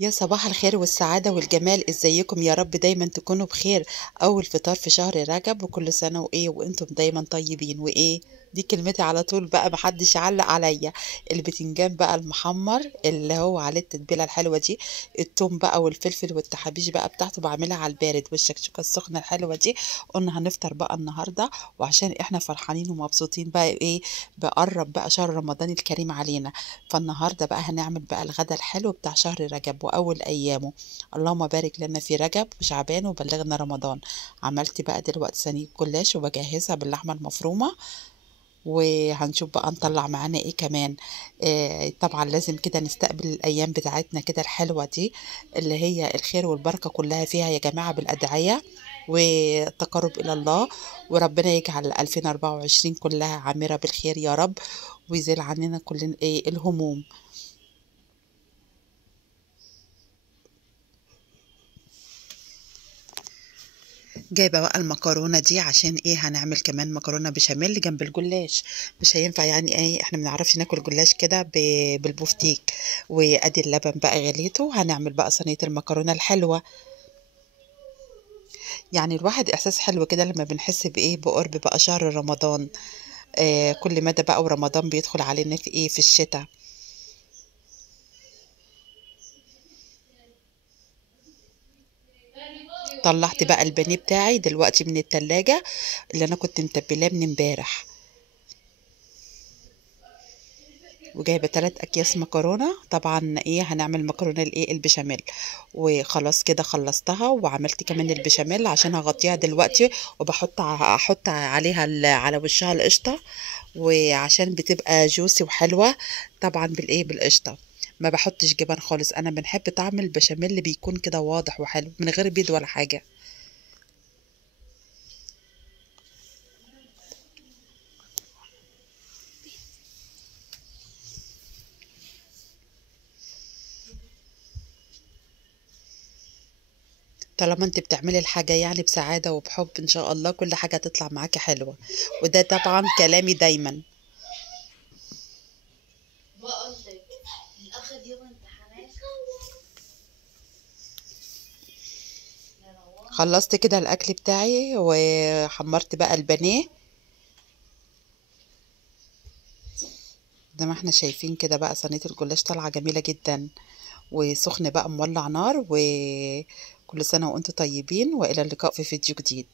يا صباح الخير والسعادة والجمال، ازيكم؟ يا رب دايما تكونوا بخير. اول فطار في شهر رجب، وكل سنة وانتم دايما طيبين دي كلمتي على طول بقى، محدش يعلق عليا. البتنجان بقى المحمر اللي هو عليه التتبيلة الحلوة دي، التوم بقى والفلفل والتحابيش بقى بتاعته بعملها على البارد، والشكشوكة السخنة الحلوة دي. قلنا هنفطر بقى النهاردة، وعشان احنا فرحانين ومبسوطين بقى بقرب بقى شهر رمضان الكريم علينا. فالنهارده بقى هنعمل بقى الغدا الحلو بتاع شهر رجب واول ايامه. اللهم بارك لنا في رجب وشعبان وبلغنا رمضان. عملت بقى دلوقتي صينيه جلاش وبجهزها باللحمه المفرومه، وهنشوف بقى نطلع معانا ايه كمان. طبعا لازم كده نستقبل الايام بتاعتنا كده الحلوه دي، اللي هي الخير والبركه كلها فيها يا جماعه، بالادعيه والتقرب الى الله. وربنا يجعل 2024 كلها عامره بالخير يا رب، ويزيل عننا كل الهموم. جايبة بقى المكرونة دي عشان هنعمل كمان مكرونة بشاميل جنب الجلاش. مش هينفع يعني احنا منعرفش ناكل جلاش كده بالبوفتيك. وادي اللبن بقى غليته، هنعمل بقى صينية المكرونة الحلوة. يعني الواحد احساس حلو كده لما بنحس بقرب بقى شهر رمضان. كل مدى بقى ورمضان بيدخل علينا في الشتاء. طلعت بقى البانيه بتاعي دلوقتي من التلاجة، اللي انا كنت متبلاه من امبارح. وجايبه 3 اكياس مكرونه. طبعا هنعمل مكرونه البشاميل. وخلاص كده خلصتها، وعملت كمان البشاميل عشان هغطيها دلوقتي. وبحط احط عليها على وشها القشطه، وعشان بتبقى جوسي وحلوه. طبعا بالقشطه. ما بحطش جبن خالص، انا بنحب طعم البشاميل اللي بيكون كده واضح وحلو من غير بيض ولا حاجه. طالما انت بتعملي الحاجة يعني بسعادة وبحب، ان شاء الله كل حاجة تطلع معاكي حلوة. وده طبعا كلامي دايما. خلصت كده الاكل بتاعي وحمرت بقى البانيه زي ما احنا شايفين كده. بقى صينية الجلاش طالعة جميلة جدا، وسخن بقى مولع نار. وكل سنة وانتم طيبين، والى اللقاء في فيديو جديد.